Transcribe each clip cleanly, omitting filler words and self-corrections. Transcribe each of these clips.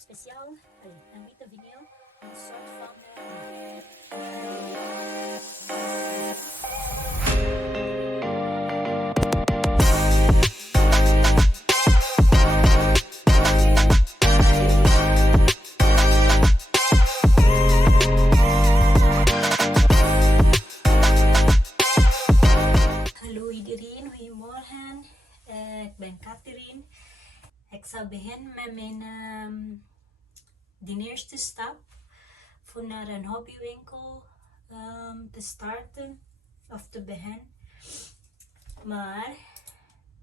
speciaal een witte vinyl. Een soort van... Hallo iedereen, goedemorgen. Ik ben Catherine. Ik zal beginnen met mijn de eerste stap voor naar een hobbywinkel te starten of te beginnen. Maar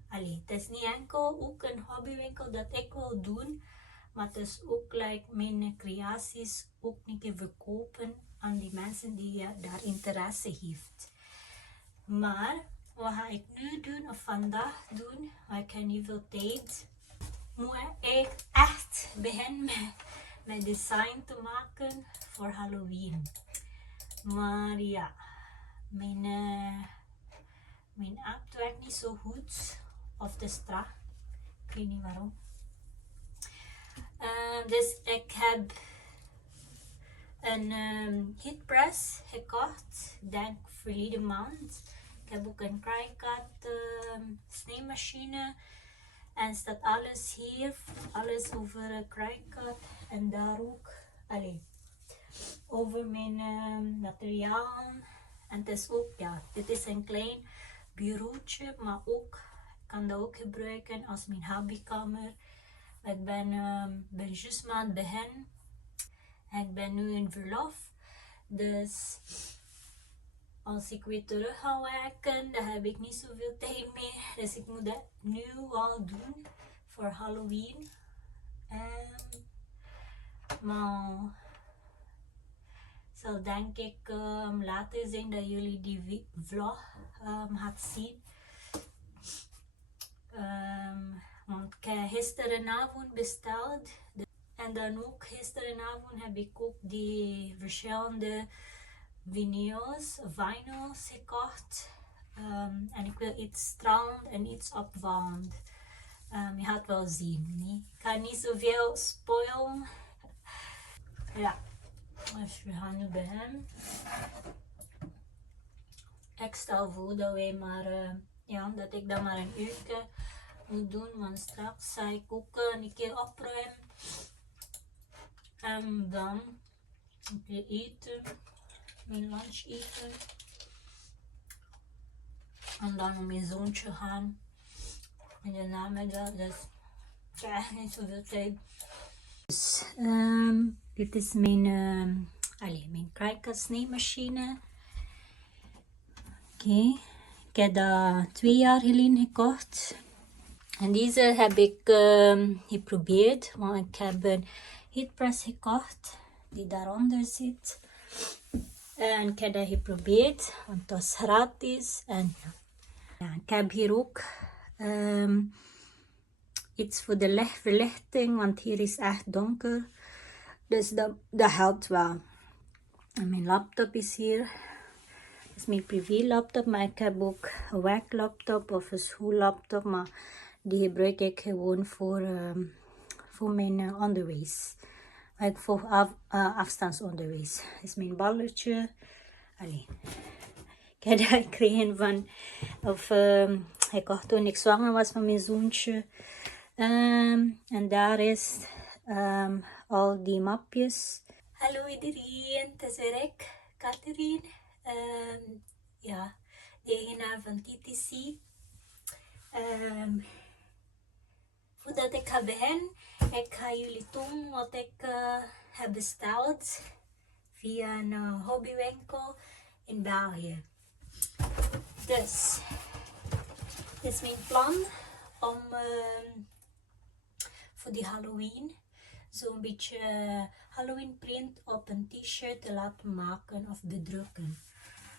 het is niet enkel ook een hobbywinkel dat ik wil doen, maar het is ook mijn creaties ook een keer verkopen aan die mensen die daar interesse heeft. Maar wat ga ik nu doen of vandaag doen? Ik heb niet veel tijd. Moet ik echt beginnen met design te maken voor Halloween. Maar ja, mijn app werkt niet zo goed. Of te strak. Ik weet niet waarom. Dus ik heb een heatpress gekocht. Denk verleden maand. Ik heb ook een Crycut snijmachine. En staat alles hier, alles over Crycut en daar ook, over mijn materialen. En het is ook, dit is een klein bureautje, maar ook, ik kan dat ook gebruiken als mijn hobbykamer. Ik ben juist maar aan het begin. Ik ben nu in verlof, dus als ik weer terug ga werken, dan heb ik niet zoveel tijd meer. Dus ik moet dat nu al doen voor Halloween. Maar zal denk ik later zijn dat jullie die vlog gaat zien. Want ik heb gisterenavond besteld. En dan ook gisterenavond heb ik ook die verschillende vinyls gekocht. En ik wil iets stralend en iets opvallend. Je gaat wel zien. Nee? Ik ga niet zoveel spoilen. Ja, dus we gaan nu beginnen. Ik stel voor dat wij maar, dat ik dat maar een uurtje moet doen. Want straks ga ik ook een keer opruimen. En dan een keer eten. Mijn lunch eten. En dan naar mijn zoontje gaan. In de namiddag. Dus ik heb echt niet zoveel tijd. Dus, dit is mijn Crycut snijmachine. Oké. Ik heb dat 2 jaar geleden gekocht. En deze heb ik geprobeerd. Want ik heb een heatpress gekocht. Die daaronder zit. En ik heb dat geprobeerd, want het was gratis. En ik heb hier ook iets voor de lichtverlichting, want hier is echt donker. Dus dat helpt wel. En mijn laptop is hier. Dat is mijn privé laptop, maar ik heb ook een werklaptop of een schoollaptop. Maar die gebruik ik gewoon voor mijn onderwijs. Ik volg afstandsonderwijs. Dat is mijn balletje. Ik heb dat gekregen van, ik kocht toen ik zwanger was van mijn zoontje. En daar is al die mapjes. Hallo iedereen, het is weer ik, Catherine. De eigenaar van TTC. Voordat ik ga beginnen, ik ga jullie tonen wat ik heb besteld via een hobbywinkel in België. Dus, dit is mijn plan om voor die Halloween zo'n beetje Halloween print op een t-shirt te laten maken of bedrukken.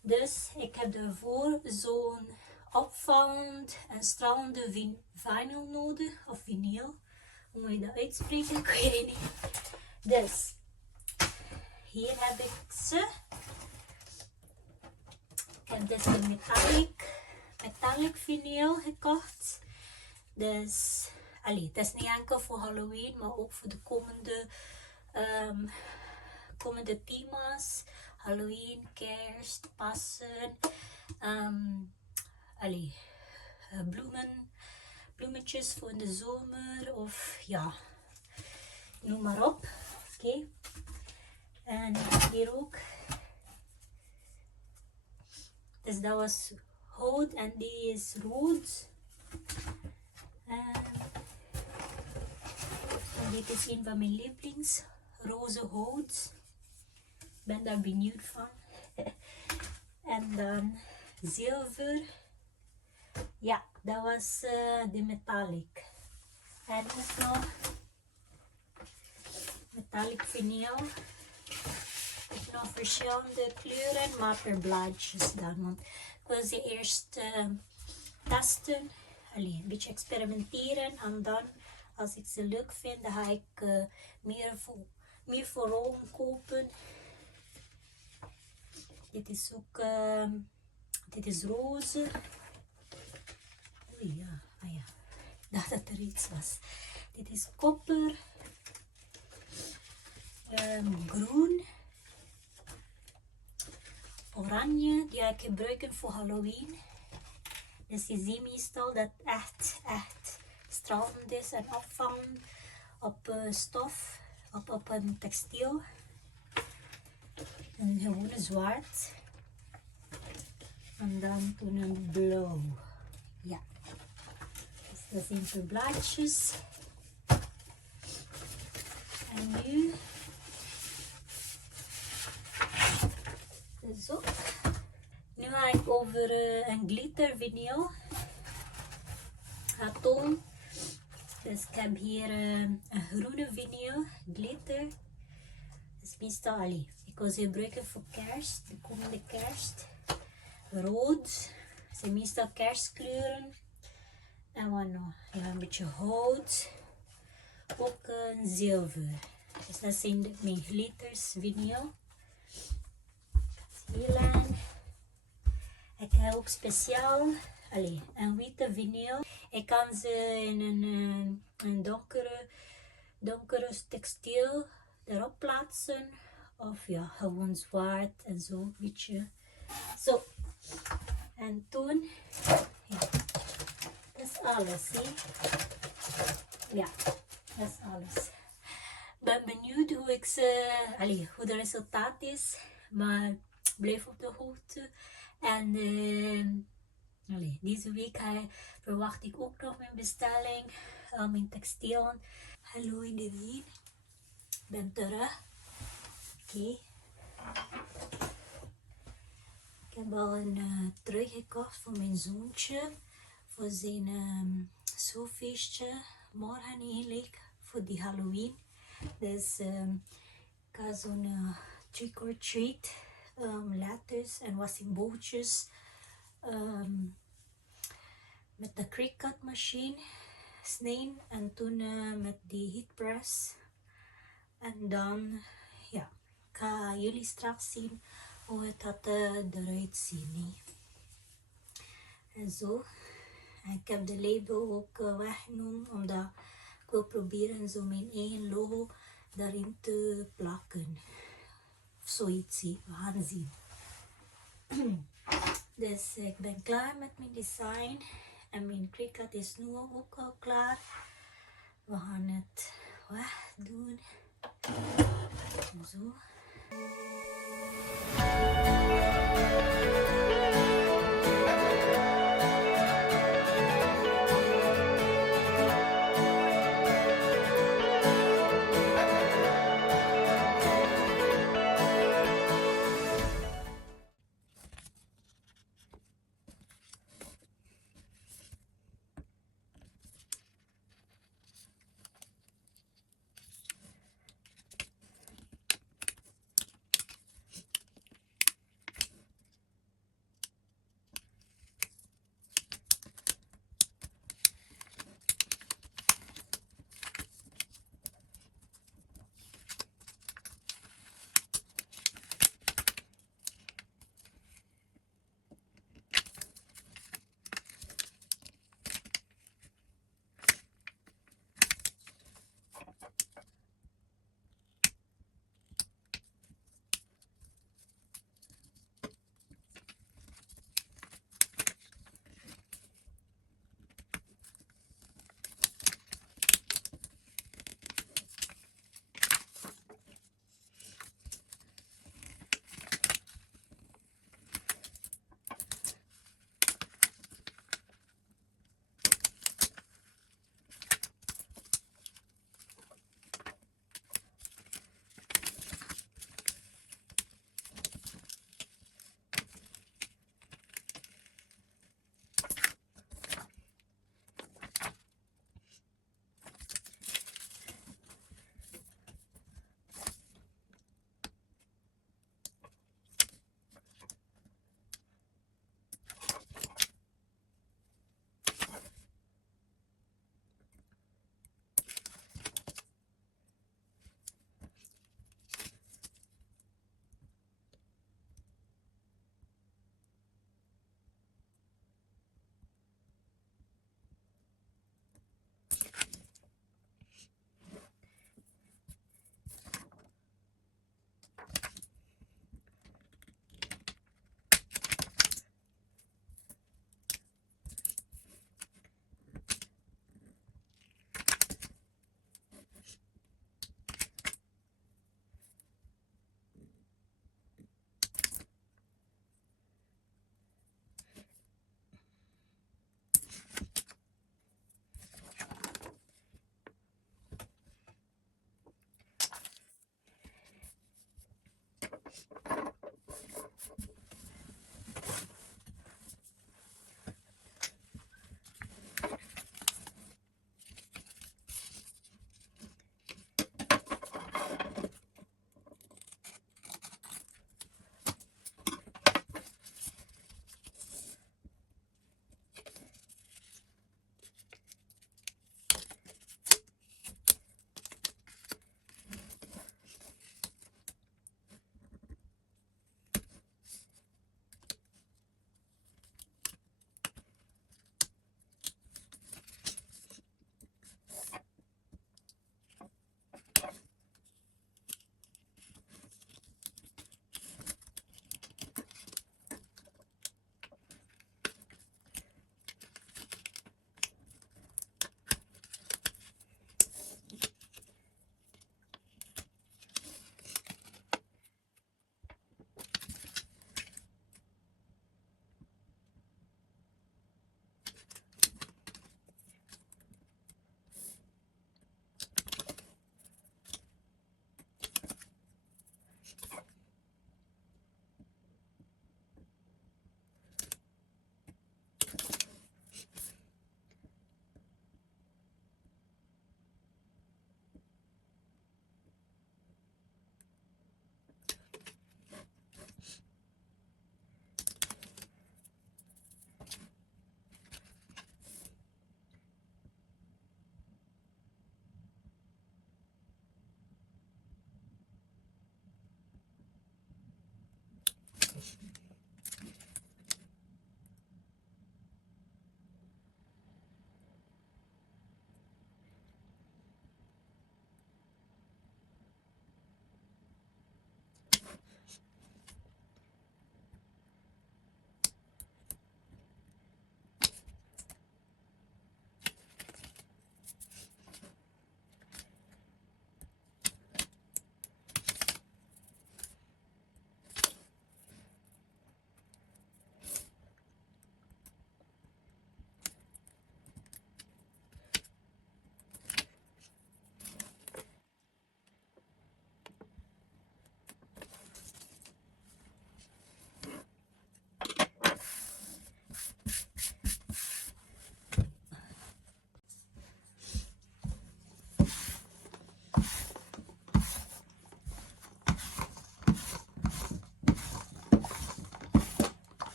Dus ik heb daarvoor zo'n opvallend en stralende vinyl nodig, of vinyl. Hoe moet je dat uitspreken? Ik weet het niet. Dus, hier heb ik ze. Ik heb dus een metallic vinyl gekocht. Dus, het is niet enkel voor Halloween, maar ook voor de komende thema's. Halloween, kerst, Pasen, bloemetjes voor in de zomer of ja, noem maar op. Oké. En hier ook. Dus dat was hout en die is rood. En dit is een van mijn lievelings, roze hout. Ik ben daar benieuwd van. En dan zilver. Ja, dat was de metallic. En ook nog metallic vinyl. Ik nog verschillende kleuren, maar per blaadjes dan. Want ik wil ze eerst testen. Een beetje experimenteren. En dan, als ik ze leuk vind, dan ga ik meer voor rollen kopen. Dit is ook, dit is roze. Oei, ja, ah ja, ik dacht dat er iets was. Dit is koper. Groen. Oranje, die ga ik gebruiken voor Halloween. Dus je ziet meestal dat het echt stralend is en opvangen op stof, op een textiel. Een gewone zwart. En dan toen een blauw. Ja. Dus dat zijn de blaadjes. En nu. Zo. Nu ga ik over een glitter vinyl gaan tonen. Dus ik heb hier een groene vinyl glitter. Dus meestal, ik wil ze gebruiken voor kerst, de komende kerst. Rood, dat zijn meestal kerstkleuren. En wat nog? Ja, een beetje hout. Ook een zilver. Dus dat zijn mijn glitters vinyl. Heel lang. Ik heb ook speciaal een witte vinyl. Ik kan ze in een donkere textiel erop plaatsen. Of ja, gewoon zwart en zo, een beetje. Zo. En toen, ja, dat is alles, hè. Ja, dat is alles. Ik ben benieuwd hoe ik ze, hoe de resultaat is. Maar blijf op de hoogte. En deze week verwacht ik ook nog mijn bestelling. Mijn textiel. Hallo iedereen. Ik ben terug. Oké. Ik heb al een trui gekocht voor mijn zoontje. Voor zijn zoolfeestje. Morgen eigenlijk. Voor die Halloween. Dus ik ga zo'n trick or treat. Letters en wassingbootjes met de Cricut machine snijden en toen met die heat press. En dan, ja, ik ga jullie straks zien hoe het dat eruit ziet. En zo. En ik heb de label ook weggenomen omdat ik wil proberen zo mijn eigen logo daarin te plakken. Of zoiets, we gaan zien. Dus ik ben klaar met mijn design. En mijn Cricut is nu ook al klaar. We gaan het wegdoen. Zo.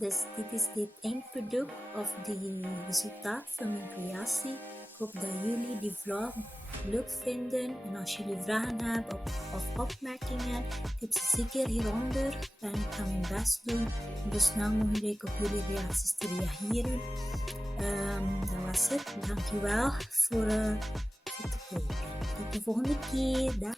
Dus dit is het eindproduct of de resultaat van mijn creatie. Ik hoop dat jullie die vlog leuk vinden. En als jullie vragen hebben of opmerkingen, typ ze zeker hieronder. En ik ga mijn best doen om zo snel mogelijk op jullie reacties te reageren. Dat was het. Dankjewel voor het kijken. Tot de volgende keer. Dag.